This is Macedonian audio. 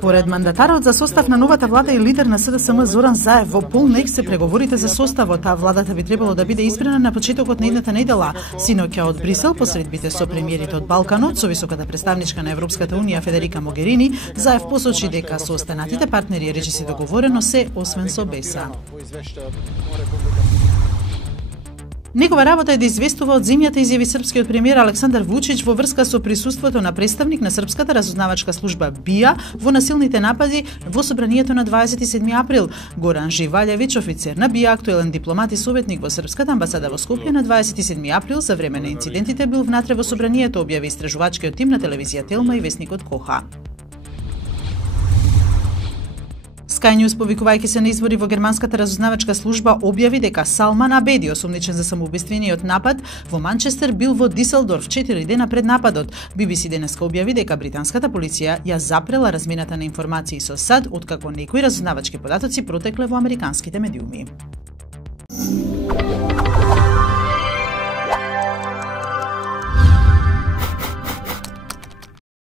Според мандатарот за состав на новата влада и лидер на СДСМ Зоран Заев, во полнек се преговорите за составот, а владата би требало да биде избрана на почетокот на идната недела. Синоќа од Брисел, по средбите со премиерите од Балканот, со високата представничка на Европската унија Федерика Могерини, Заев посочи дека со останатите партнери речиси договорено се, освен со БЕСА. Негова работа е да известува од земјата, изјави српскиот премиер Александар Вучич во врска со присуството на представник на српската разузнавачка служба БИА во насилните напади во собранието на 27 април. Горан Живалјевиќ, офицер на БИА, актуелен дипломат и советник во српската амбасада во Скопје на 27 април, за време на инцидентите бил внатре во собранието, објави истражувачкиот тим на телевизија Телма и весникот Коха. Sky News, повикувајќи се на извори во германската разузнавачка служба, објави дека Салман Абеди, осумничен за самоубиствениот напад во Манчестер, бил во Диселдорф 4 дена пред нападот. BBC денеска објави дека британската полиција ја запрела размената на информации со САД, откако некои разузнавачки податоци протекле во американските медиуми.